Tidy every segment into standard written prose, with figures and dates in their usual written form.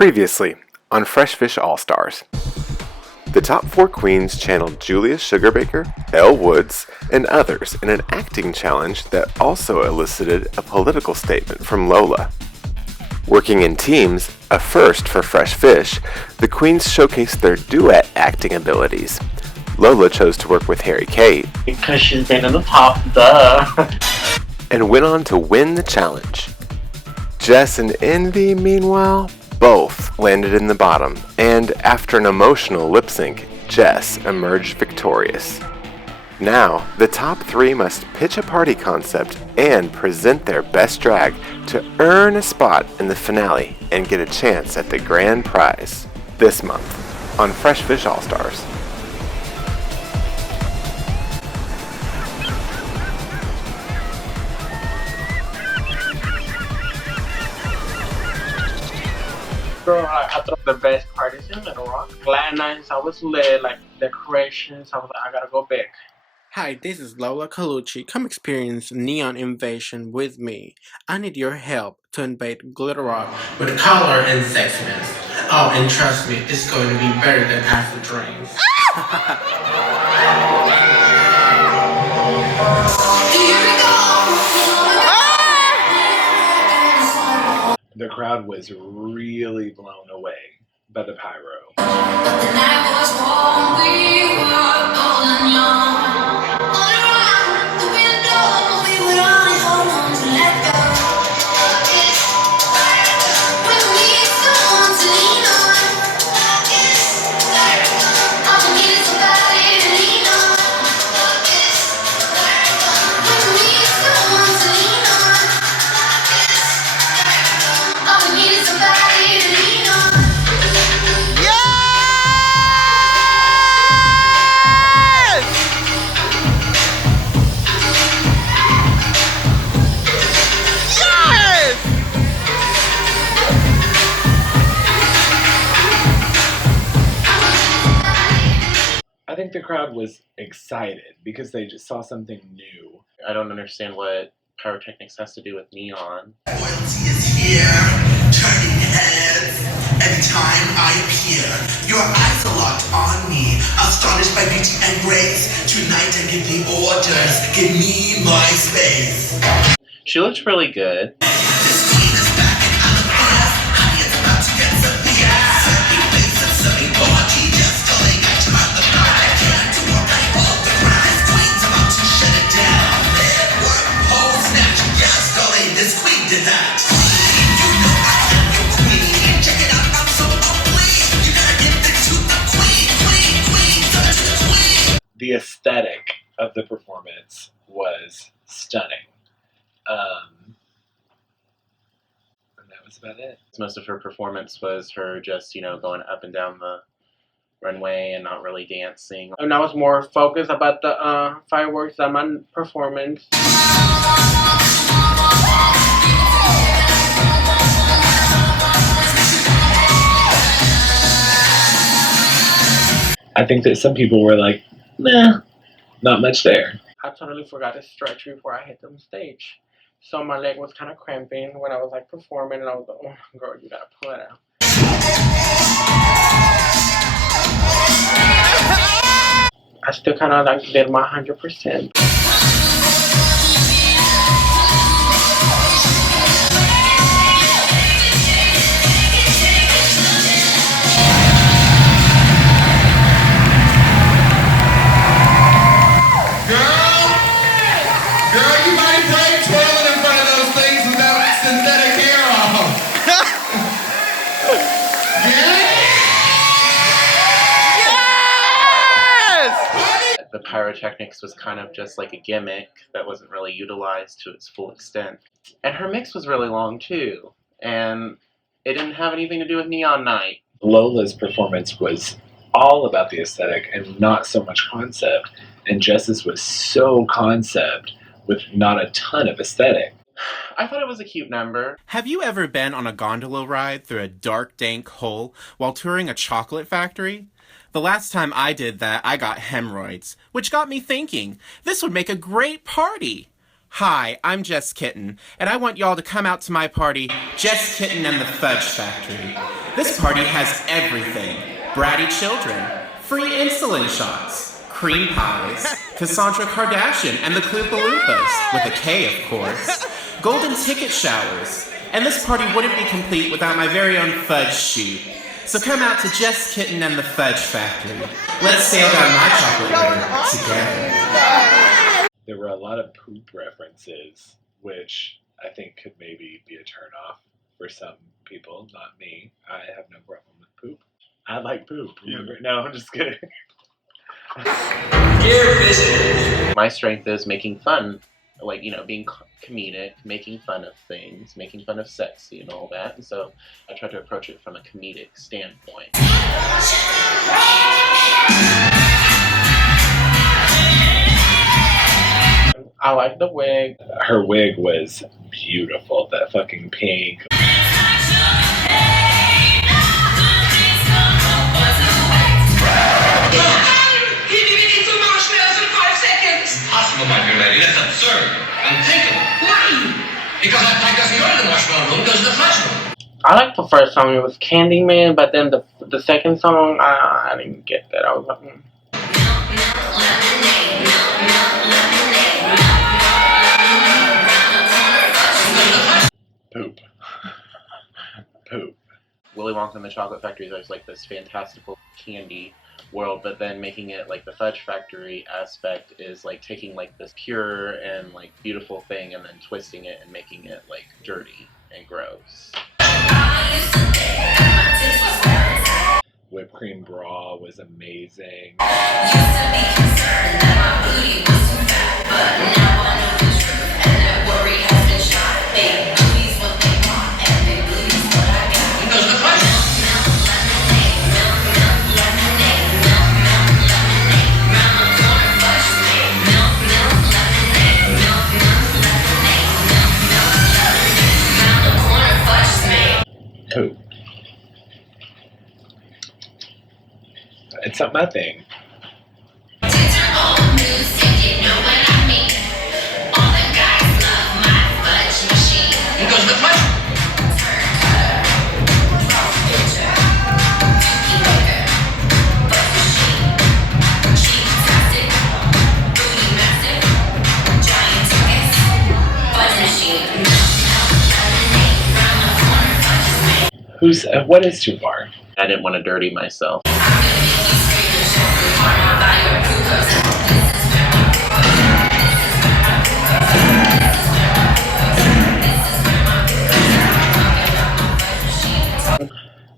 Previously on Fresh Fish All-Stars. The top 4 queens channeled Julia Sugarbaker, Elle Woods, and others in an acting challenge that also elicited a political statement from Lola. Working in teams, a first for Fresh Fish, the queens showcased their duet acting abilities. Lola chose to work with Harry Kate because she's been in the top, duh, and went on to win the challenge. Jess and Envy, meanwhile, both landed in the bottom, and after an emotional lip sync, Jess emerged victorious. Now, the top 3 must pitch a party concept and present their best drag to earn a spot in the finale and get a chance at the grand prize this month on Fresh Fish All-Stars. Girl, I thought the best parties in Little Rock. Glad nights, I was lit, like decorations. I was like, I gotta go big. Hi, this is Lola Colucci. Come experience Neon Invasion with me. I need your help to invade Glitter Rock with color and sexiness. Oh, and trust me, it's going to be better than acid drinks. The crowd was really blown away by the pyro. But the night was warm, we were old and young. All around the window, we would only hold on to let go. When we need someone to lean on, all we need is somebody to lean on. When we need someone to lean on, all we need is somebody to lean on. I think the crowd was excited because they just saw something new. I don't understand what pyrotechnics has to do with neon. Royalty is here, turning heads. Every time I appear, your eyes are locked on me, astonished by beauty and grace. Tonight I give the orders, give me my space. She looks really good. This queen is back and out of gas. Honey, it's about to get some gas. Serving faces, serving party, just going at you on the bar. I can't do what I hold the ground. This queen's about to shut it down. Network, pole snatch, yes, darling, this queen did that. You know I am your queen. Check it out, I'm so clean. You gotta give it to the queen, queen, queen, give it to the queen. The aesthetic of the performance was stunning. And that was about it. Most of her performance was her just, going up and down the runway and not really dancing. And I was more focused about the fireworks than my performance. I think that some people were like, nah, not much there. I totally forgot to stretch before I hit the stage. So my leg was kind of cramping when I was performing, and I was like, oh girl, you gotta pull it out. I still kind of did my 100%. Girl, you might break twirling in front of those things without synthetic hair on. The pyrotechnics was kind of just like a gimmick that wasn't really utilized to its full extent. And her mix was really long too, and it didn't have anything to do with Neon Night. Lola's performance was all about the aesthetic and not so much concept, and Jess's was so concept with not a ton of aesthetic. I thought it was a cute number. Have you ever been on a gondola ride through a dark, dank hole while touring a chocolate factory? The last time I did that, I got hemorrhoids, which got me thinking, this would make a great party. Hi, I'm Jess Kitten, and I want y'all to come out to my party, Jess Kitten and the Fudge Factory. This party has everything. Bratty children, free insulin shots, cream pies, Cassandra Kardashian and the Kloopaloopas, with a K of course, golden ticket showers, and this party wouldn't be complete without my very own fudge shoot. So come out to Jess Kitten and the Fudge Factory. Let's sail down my chocolate river together. There were a lot of poop references, which I think could maybe be a turnoff for some people, not me. I have no problem with poop. I like poop. Remember? No, I'm just kidding. My strength is making fun, like, being comedic, making fun of things, making fun of sexy and all that. And so I try to approach it from a comedic standpoint. I like the wig. Her wig was beautiful. That fucking pink. Possible, my dear lady. That's absurd. Unthinkable. Why? Because that pipe doesn't go to the marshmallow room, goes to the fudge room. I like the first song. It was Candyman, but then the second song, I didn't get that. I was like, Poop. Poop. Willy Wonka and the Chocolate Factory is like this fantastical candy world, but then making it like the Fudge Factory aspect is like taking like this pure and like beautiful thing and then twisting it and making it like dirty and gross. Whipped cream bra was amazing. Poop. It's not my thing. What is too far? I didn't want to dirty myself.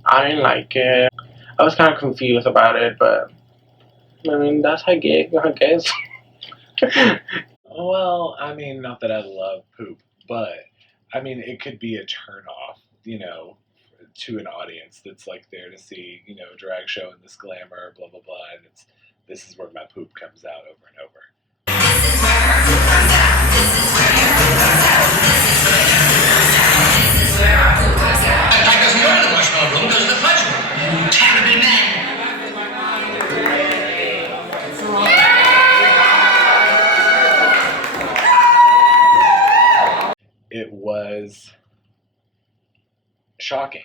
I didn't like it. I was kind of confused about it, but I mean, that's her gig, I guess. Well, I mean, not that I love poop, but I mean, it could be a turnoff, to an audience that's like there to see, drag show and this glamour, blah blah blah, and this is where my poop comes out over and over. It was shocking,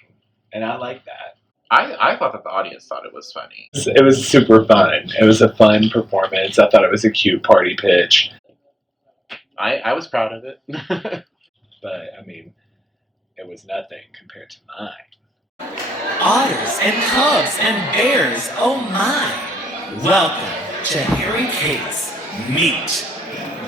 and I like that. I thought that the audience thought it was funny. It was super fun. It was a fun performance. I thought it was a cute party pitch. I was proud of it. But, I mean, it was nothing compared to mine. Otters and cubs and bears, oh my! Welcome to Harry Kate's Meet.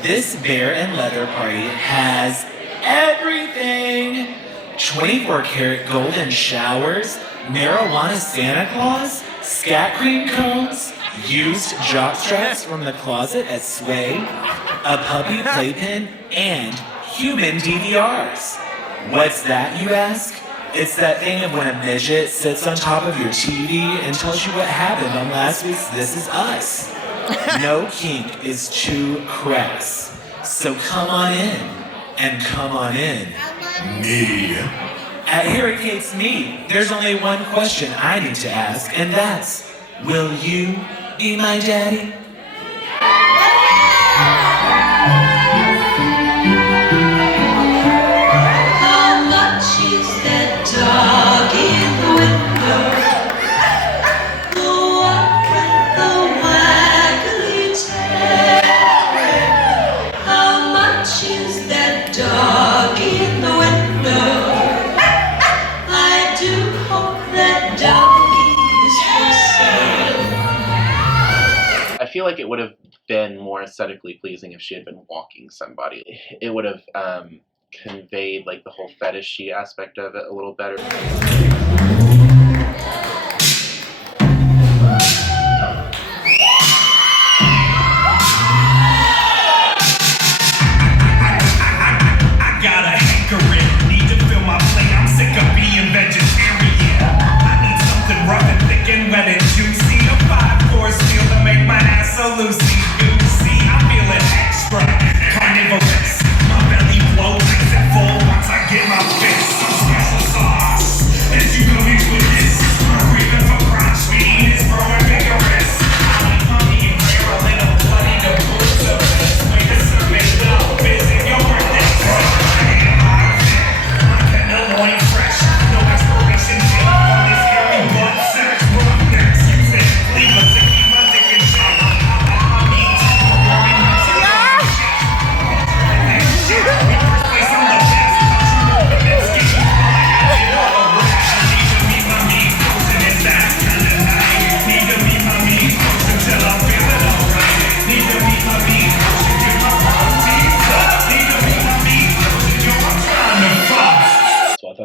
This bear and leather party has everything! 24-karat golden showers, marijuana Santa Claus, scat cream cones, used jock straps from the closet at Sway, a puppy playpen, and human DVRs. What's that, you ask? It's that thing of when a midget sits on top of your TV and tells you what happened on last week's This Is Us. No kink is too crass. So come on in, and come on in. Me. At Harry Kate's Meet, there's only one question I need to ask, and that's, will you be my daddy? I feel like it would have been more aesthetically pleasing if she had been walking somebody. It would have conveyed like the whole fetishy aspect of it a little better.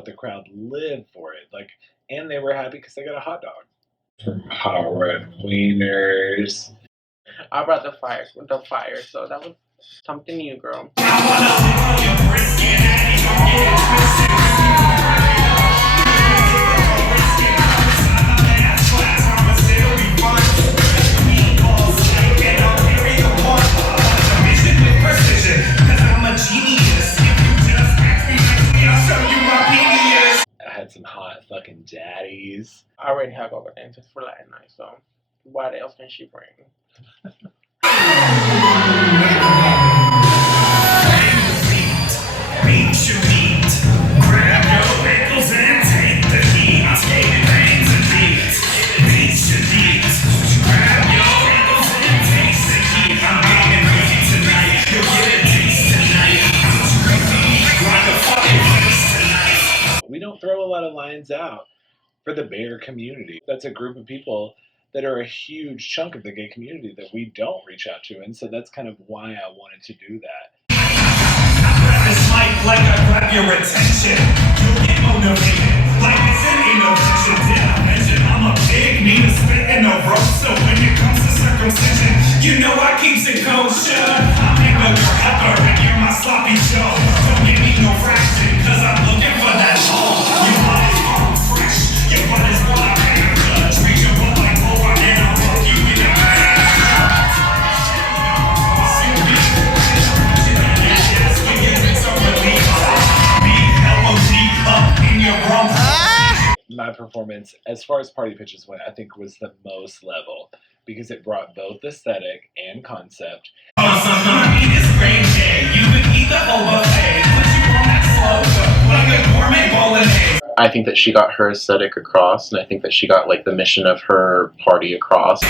The crowd lived for it, like, and they were happy because they got a hot dog. Hot red wieners. I brought the fire, so that was something new, girl. Some hot fucking daddies. I already have all the dances for last night, so what else can she bring? Beat your meat, grab your ankles and take the heat. Bangs and beats, beat your meat, grab your ankles and take the heat. I'm getting ready tonight, you'll get a taste tonight. I'm drinking like a fucking face tonight. We don't throw a lot of lines out for the bear community. That's a group of people that are a huge chunk of the gay community that we don't reach out to, and so that's kind of why I wanted to do that. This mic like I grab your attention. You'll get motivated like it's an innovation. Did I mention I'm a big mean spit in a rope? So when it comes to circumcision, you know I keeps it kosher. I'm in the pepper and you're my sloppy Joe. Don't give me no fraction, cause I'm looking for that hole. Your butt is all fresh, your butt is what I can judge. Reach your butt like over and I'll fuck you in the ass. My performance, as far as party pitches went, I think was the most level because it brought both aesthetic and concept. I think that she got her aesthetic across, and I think that she got like the mission of her party across.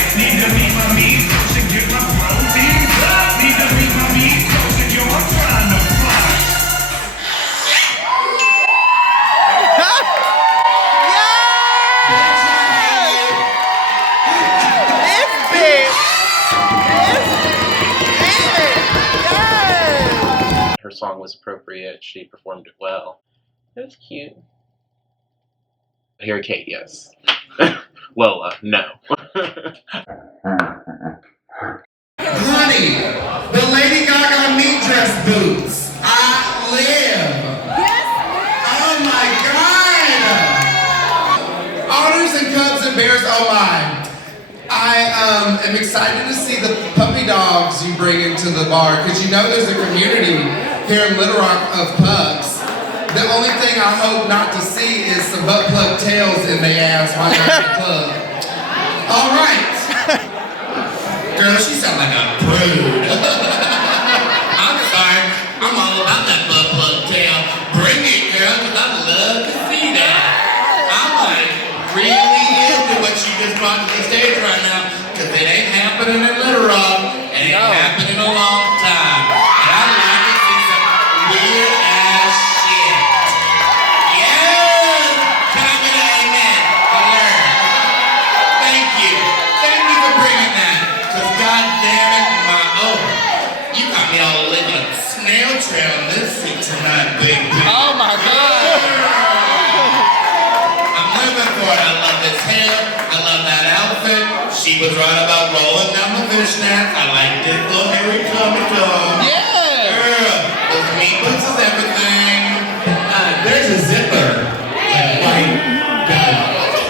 Her song was appropriate. She performed it well. It was cute. Here, Kate, yes. Lola, no. Honey, the Lady Gaga meat dress boots. I live. Yes. Oh my God. Otters and cubs and bears. Oh my. I am excited to see the puppy dogs you bring into the bar because you know there's a community here in Little Rock of pugs. The only thing I hope not to see is some butt plug tails in their ass while they're at the club. All right. Girl, she sound like a prude. I'm sorry. I'm all about that butt plug tail. Bring it, girl, because I'd love to see that. I'm like really into what you just brought to the stage right now because it ain't happening in Little Rock. It ain't happening in a long time. And I'd like to see some weird ass shit. Yes! Can I get an amen? that big. Oh my God! I'm living for it. I love this hair. I love that outfit. She was right about rolling down the fishnets. I like this little hairy tummy tum. Yeah! Girl, those meat boots is everything. There's a zipper. Like,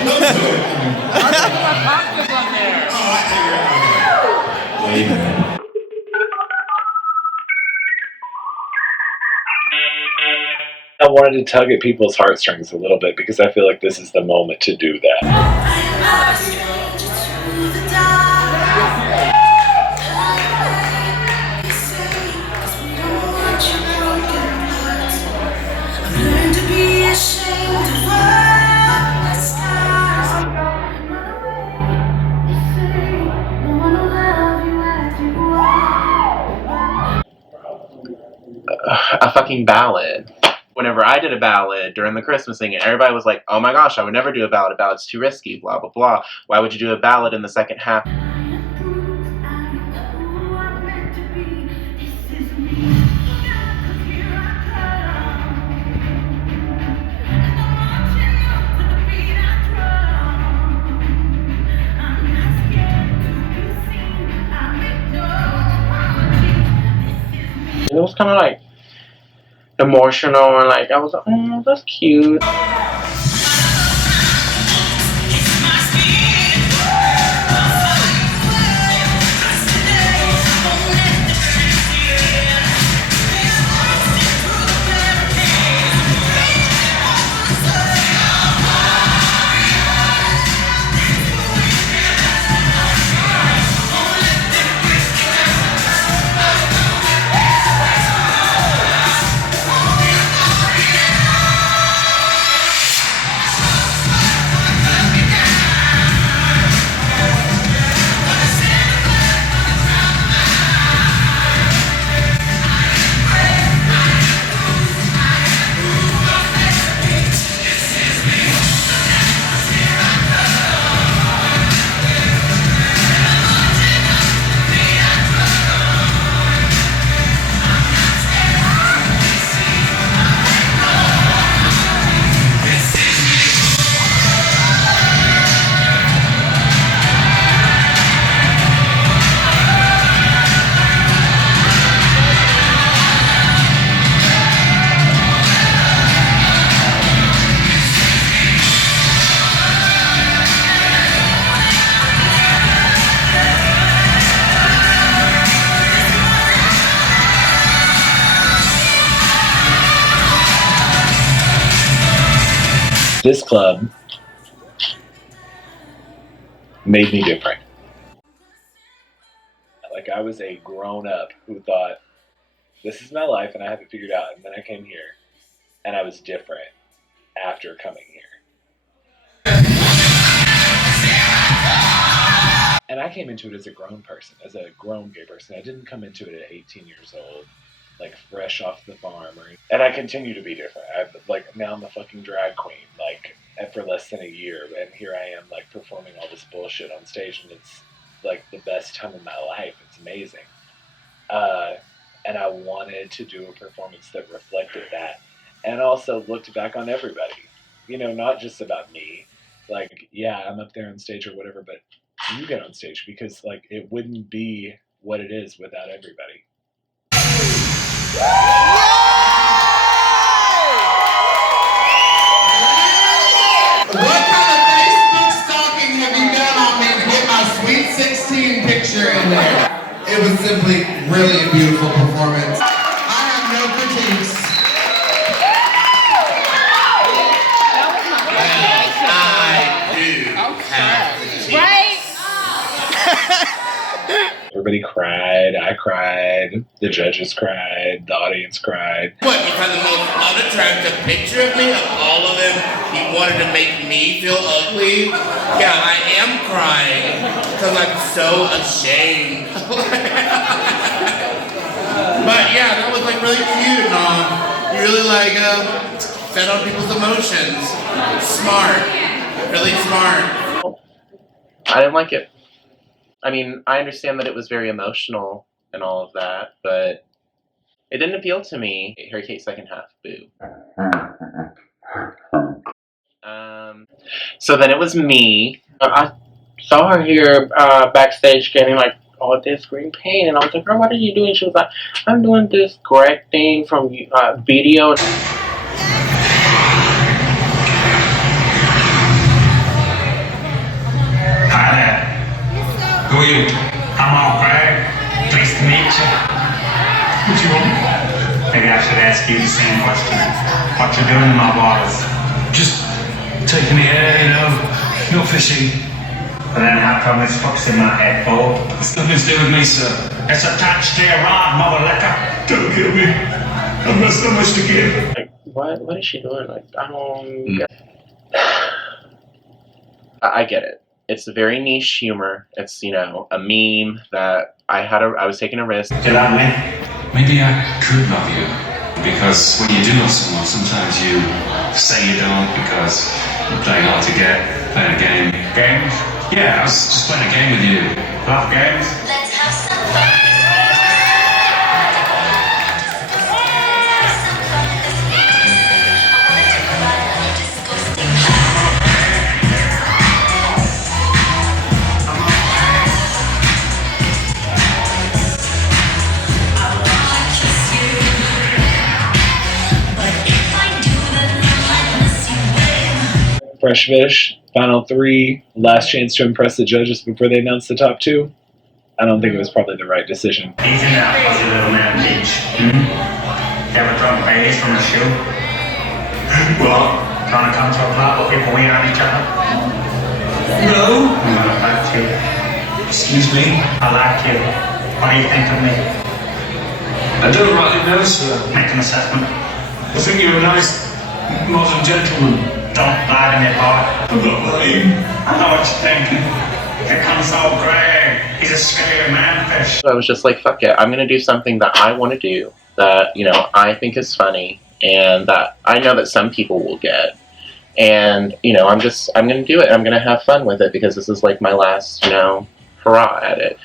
no good. Oh, I figured. Wait a minute. I wanted to tug at people's heartstrings a little bit because I feel like this is the moment to do that. A fucking ballad. Whenever I did a ballad during the Christmas thing, and everybody was like, oh my gosh, I would never do a ballad. A ballad's too risky, blah, blah, blah. Why would you do a ballad in the second half? It was kind of like emotional, and like I was like, oh, that's cute. This club made me different. Like I was a grown up who thought, this is my life and I have it figured out. And then I came here and I was different after coming here. And I came into it as a grown person, as a grown gay person. I didn't come into it at 18 years old, like fresh off the farm. And I continue to be different. Now I'm a fucking drag queen, like for less than a year. And here I am, like performing all this bullshit on stage. And it's like the best time of my life. It's amazing. And I wanted to do a performance that reflected that. And also looked back on everybody. You know, not just about me. Like, yeah, I'm up there on stage or whatever, but you get on stage because, like, it wouldn't be what it is without everybody. What kind of Facebook stalking have you done on me to get my Sweet 16 picture in there? It was simply really a beautiful performance. I have no critiques. I do have critiques. Right? Everybody cried. I cried. The judges cried. The audience cried. What, because the most unattractive picture of me, of all of them, he wanted to make me feel ugly? Yeah, I am crying, because I'm so ashamed. But yeah, that was like really cute and all. You really like fed on people's emotions. Smart. Really smart. I didn't like it. I mean, I understand that it was very emotional and all of that, but It didn't appeal to me. Harry Kate second half, boo. So then it was me. I saw her here backstage getting like all this green paint, and I was like, girl, what are you doing? She was like, I'm doing this correcting from video. Hi there. Who are you? I'm Mark Gregg. Nice to meet you. What you want? Maybe I should ask you the same question. What you doing in my waters? Just taking the air, you know, not fishing. But then how come this fuck's in my head, Paul? It's nothing to do with me, sir. It's attached to your rod, mother liquor. Don't kill me. I've got so much to give. Like, what is she doing? Like, I don't get I get it. It's a very niche humor. It's, you know, a meme that I was taking a risk. Do you love me? Maybe I could love you. Because when you do love someone, sometimes you say you don't because you're playing hard to get, playing a game. Games? Yeah, I was just playing a game with you. Love games? Let's have some fun. Fresh Fish, Final 3, last chance to impress the judges before they announce the top 2. I don't think it was probably the right decision. Easy now, fuzzy little man Peach. Ever drunk babies from the shoe? What? Trying to come to a club where people ween on each other? No. I'm gonna back you. Excuse me? I like you. What do you think of me? I don't rightly know, sir. Make an assessment. I think you're a nice modern gentleman. Don't lie to me, boy. I'm not lying. I know what you're thinking. Here comes old Greg. He's a scary manfish. So I was just like, fuck it. I'm going to do something that I want to do, that, you know, I think is funny, and that I know that some people will get. And, you know, I'm going to do it. I'm going to have fun with it because this is like my last, you know, hurrah at it.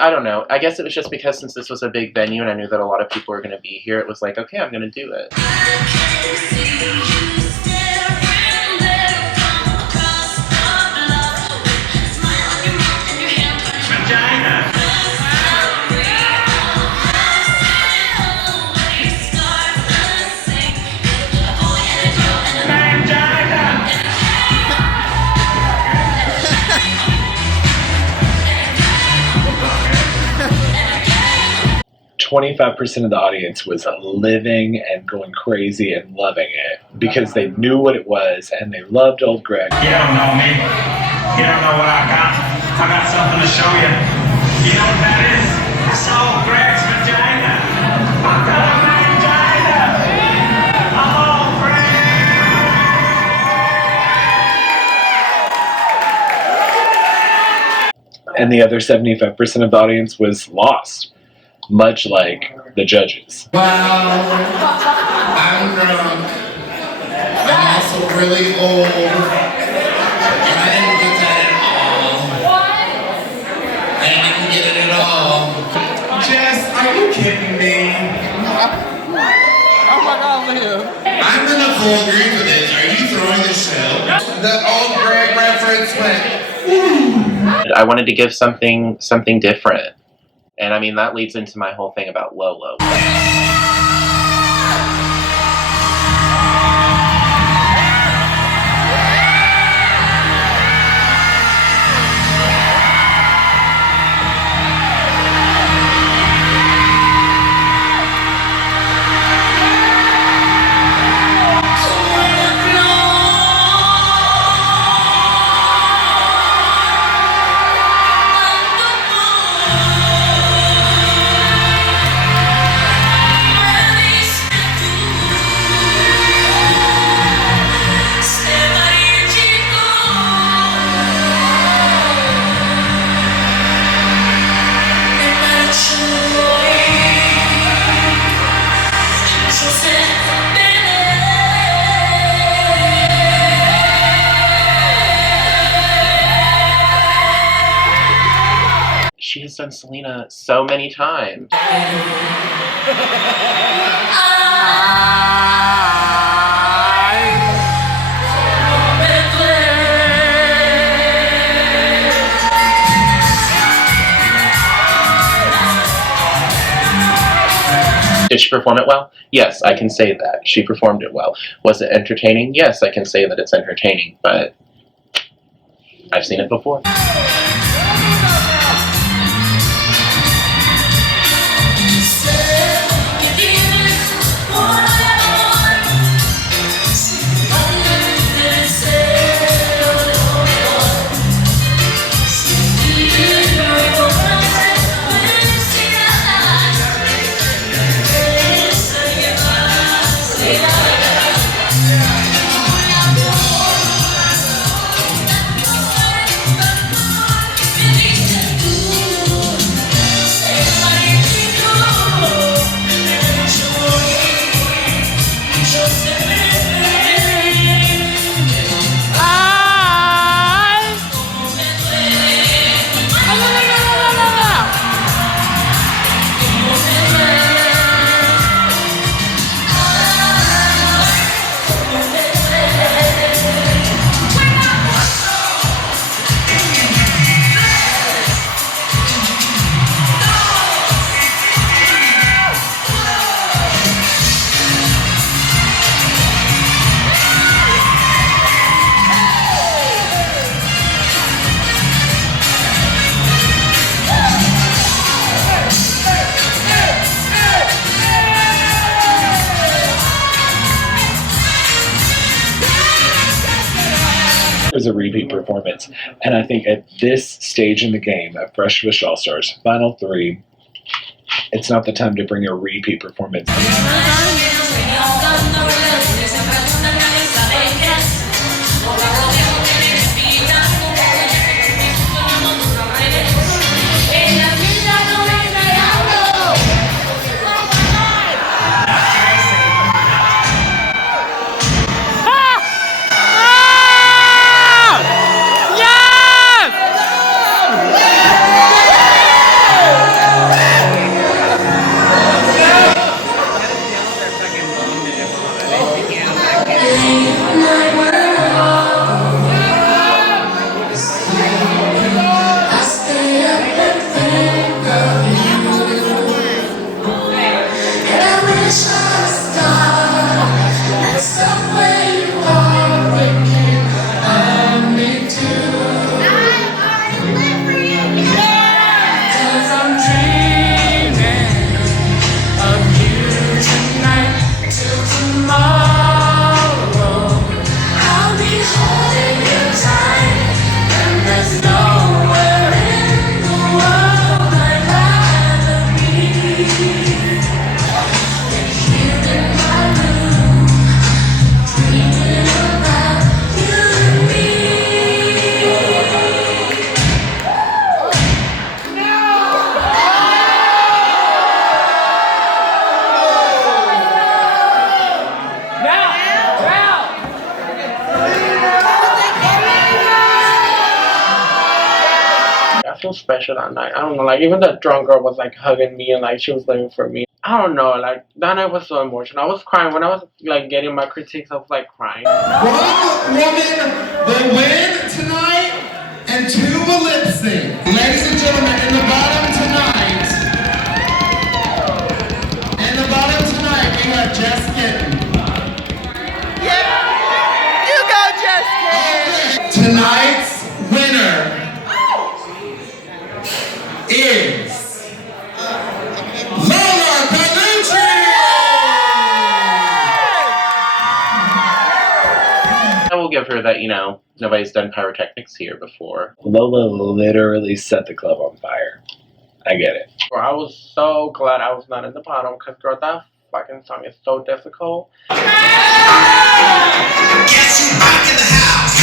I don't know. I guess it was just because since this was a big venue and I knew that a lot of people were going to be here, it was like, okay, I'm going to do it. %25 of the audience was living and going crazy and loving it because they knew what it was and they loved old Greg. You don't know me. You don't know what I got. I got something to show you. You know what that is? It's old Greg's vagina. I got a vagina. Oh, Greg. And the other 75% of the audience was lost, much like the judges. Well, I'm drunk. I'm also really old. And I didn't get that at all. I didn't get it at all. Jess, are you kidding me? Oh my God, Liam. I'm in a full agree with this. Are you throwing the show? The old Greg reference went, I wanted to give something different. And I mean, that leads into my whole thing about Lolo. done Selena so many times. Did she perform it well? Yes, I can say that. She performed it well. Was it entertaining? Yes, I can say that it's entertaining, but I've seen it before. It was a repeat performance, and I think at this stage in the game of Fresh Fish All Stars, Final 3, it's not the time to bring a repeat performance. I feel special that night. I don't know, like even the drunk girl was like hugging me and like she was living for me. I don't know, like that night was so emotional. I was crying when I was like getting my critiques. I was like crying. One woman will win tonight, and 2 will lip sync. Ladies and gentlemen, in the bottom tonight, we have Jess Kitten. Yeah, you go, Jessica. Tonight's winner is Lola Colucci! I will give her that, you know, nobody's done pyrotechnics here before. Lola literally set the club on fire. I get it. Bro, I was so glad I was not in the bottom because girl, that fucking song is so difficult. Guess who's back in the house?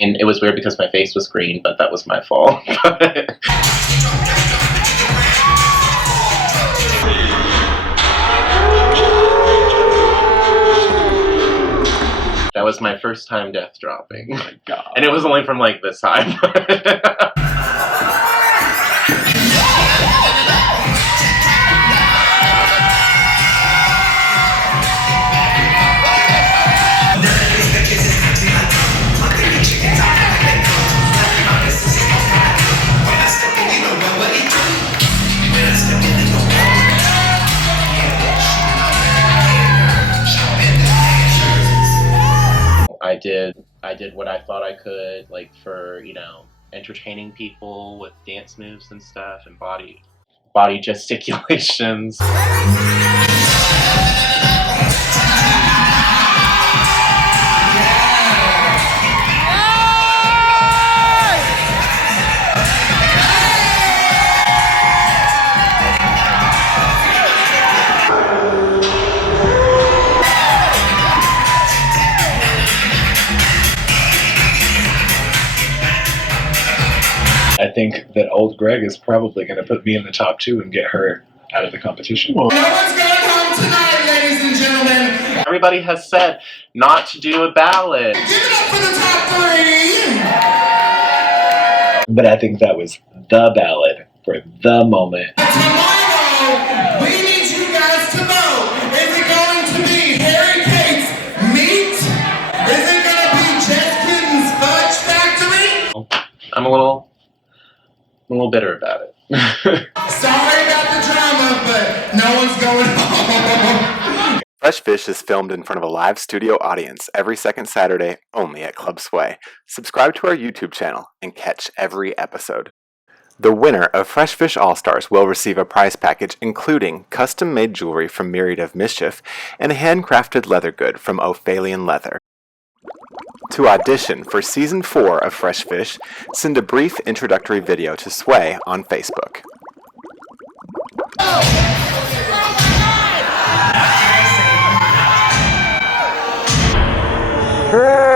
And it was weird because my face was green, but that was my fault. That was my first time death dropping. Oh my God. And it was only from like this high. I did what I thought I could, like for, you know, entertaining people with dance moves and stuff and body gesticulations. I think that old Greg is probably going to put me in the top 2 and get her out of the competition. No one's going home tonight, ladies and gentlemen. Everybody has said not to do a ballad. Give it up for the top 3. But I think that was the ballad for the moment. Tomorrow, we need you guys to vote. Is it going to be Harry Cates Meat? Is it going to be Jess Kitten's Fudge Factory? I'm a little bitter about it. Sorry about the drama, but no one's going home. Fresh Fish is filmed in front of a live studio audience every second Saturday only at Club Sway. Subscribe to our YouTube channel and catch every episode. The winner of Fresh Fish All-Stars will receive a prize package including custom-made jewelry from Myriad of Mischief and a handcrafted leather good from Ophalian Leather. To audition for Season 4 of Fresh Fish, send a brief introductory video to Sway on Facebook. Hey!